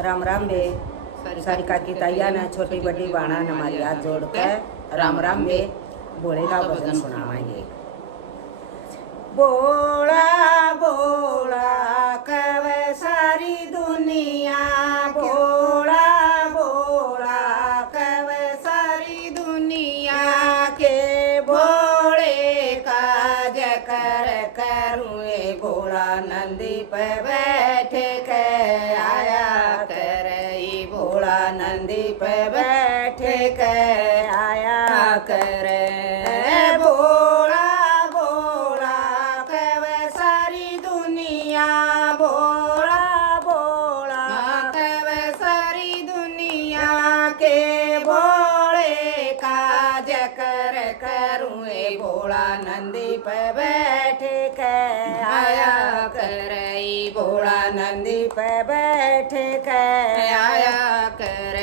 राम राम बे। सारी काकी ताइया ने छोटी बड़ी बाणा ने हमारी हाथ जोड़कर राम राम बे भोले का भजन सुनावाएंगे। बोला बोला कव सारी दुनिया, बोला बोला कव सारी दुनिया के भोले काज कर करूँ भोला नंदी पे बैठे के आया कर भोला नंदी पे बैठे के आया कर भोला भोला कव सारी दुनिया, भोला भोला कव सारी दुनिया के भोले काज कर करूँ भोला नंदी पे बैठे के आया कर भोला नंदी पे बैठे के आया कर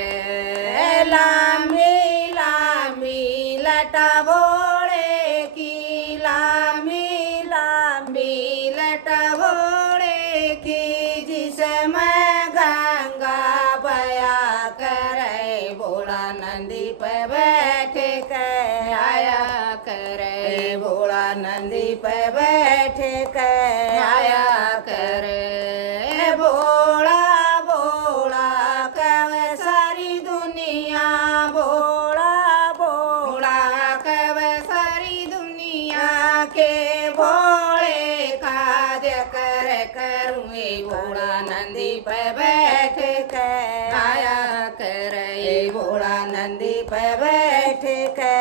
लामी लामी लटा भोले की, लामी लामी लटा भोले की जिसमें गंगा बया करे भोला नंदी पे बैठे के आया करे भोला नंदी पे बैठे के आया करे भोला भोला कव सारी दुनिया, भोला भोला कव सारी दुनिया के भोले काज कर करूँ भोला नंदी पे बैठे के आया कर भोला नंदी पे बैठे के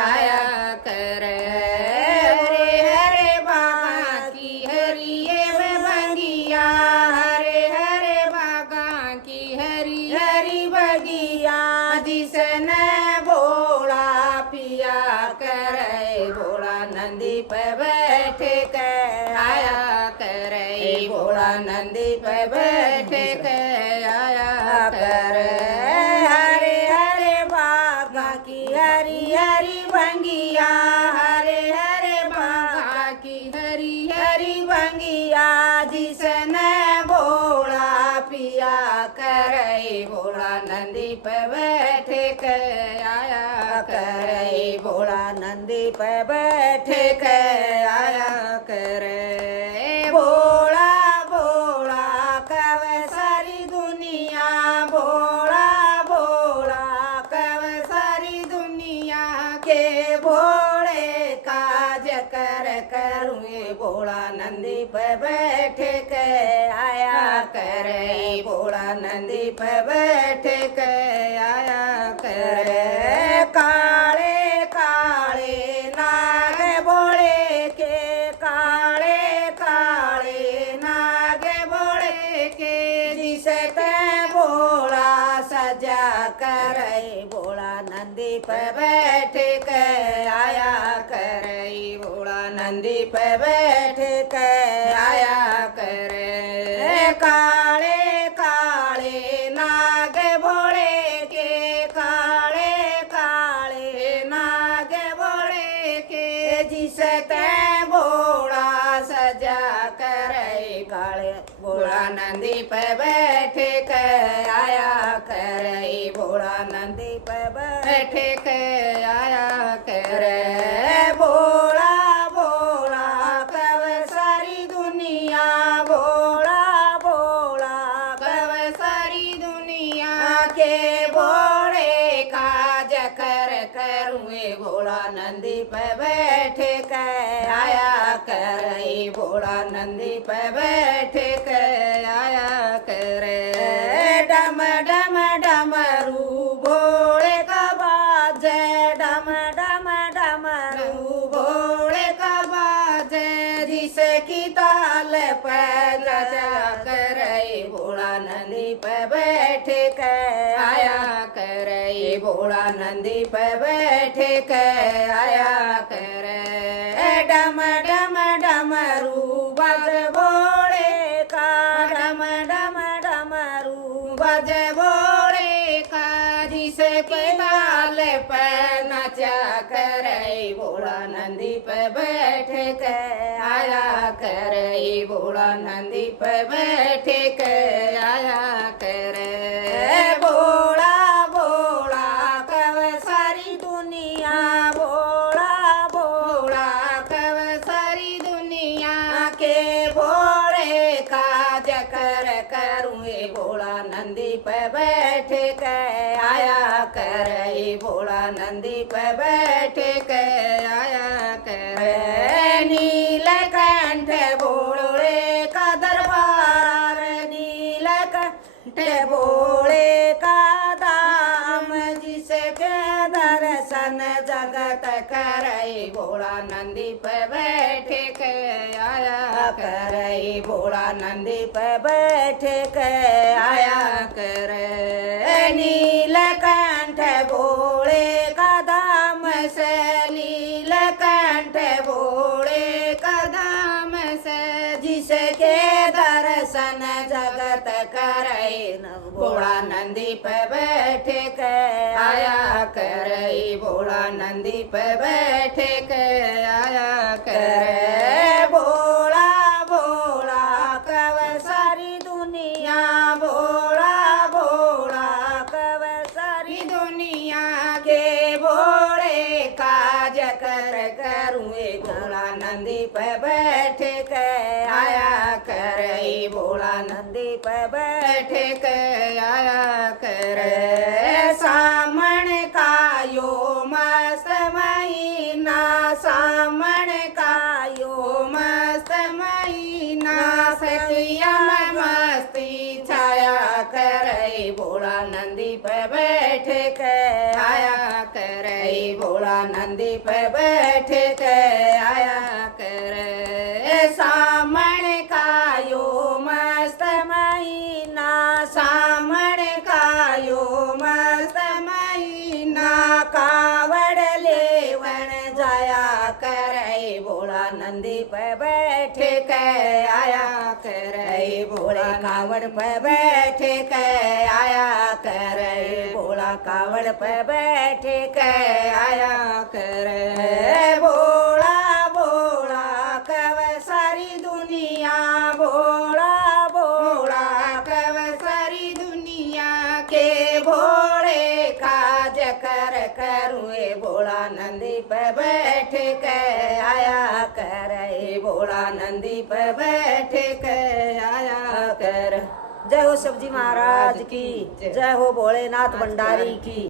आया कर हरे हरे बागा की हरिये में बगिया, हरे हरे बागा की हरी हरी बगिया जिसने भोला पिया करे भोला नंदी पे बैठे के आया करे भोला नंदी पे बैठे के आया कर हरे हरे बागा की हरी हरी बगिया, हरे हरे बागा की हरी हरी बगिया जिसने भोला पिया करे भोला नंदी पे बैठे के आया करे भोला नंदी पे बैठे के आया करे भोला भोला कव सारी दुनिया, भोला भोला कव सारी दुनिया के भोले काज कर करूँ भोला नंदी पे बैठे के आया करे भोला नंदी पे बैठे के आया करे काले काले नाग भोले के, काले काले नाग भोले के जिसके भोला सजा करे भोला नंदी पे बैठे के आया करे भोला नंदी पे बैठे के आया करे काले काले नाग भोले के, काले काले नाग भोले के जिसते भोला सजा करे काले भोला नंदी पे बैठे के आया करे भोला नंदी पे बैठे के आया करे भोला भोला कव सारी दुनिया, भोला भोला कव सारी दुनिया के भोले काज कर करूँ भोला नंदी पे बैठे के आया करे भोला नंदी पे बैठे के आया करे डम डम डमरू भोले का बाजे, डम डम डमरू भोले का बाजे जिसकी ताल पे नचा करे भोला नंदी पे बैठे के आया करे भोला नंदी पे बैठे के आया करे डम डम डमरू बज भोले का, डम डम डमरू बज भोले का जिसकी ताल पे नचा करे भोला नंदी पे बैठे के आया करे भोला नंदी पे बैठे के आया करे भोला नंदी पे बैठे के आया करे भोला नंदी पे बैठे के आया करे नीलकंठ भोले का दरबार नीलकंठ भोले का दाम जिसके दर्शन जगत करे भोला नंदी पे बैठे के आया करे भोला नंदी पे बैठे के आया करे नीलकंठ भोले का धाम से नीलकंठ भोले का धाम से जिसके दर्शन जगत करे भोला नंदी पे बैठे के आया करे भोला नंदी पे बैठे के आया करे भोला भोला कव सारी दुनिया भोला भोला कव सारी दुनिया के भोले काज करूँ भोला नंदी पे बैठे के आया करे भोला नंदी पे बैठे के आया करे सामण का यो मस्त महीना सामण का यो मस्त महीना सखिया मस्ती छाया करे भोला नंदी पे बैठे के आया करे भोला नंदी पे बैठे के आया करे सामण का यो मस्त महीना सामण का यो मस्त महीना कावड़ लेवन जाया करे भोला नंदी पे बैठे के आया करे भोला कावड़ पे बैठे के आया करे भोला कावड़ पे बैठे के आया करे भोला भोला कव सारी दुनिया भोला भोला कव सारी दुनिया के भोले काज करूँ भोला नंदी पे बैठे के आया करे भोला नंदी पे बैठे के आया कर। जय हो शिवजी महाराज की जय हो भोलेनाथ भंडारी की।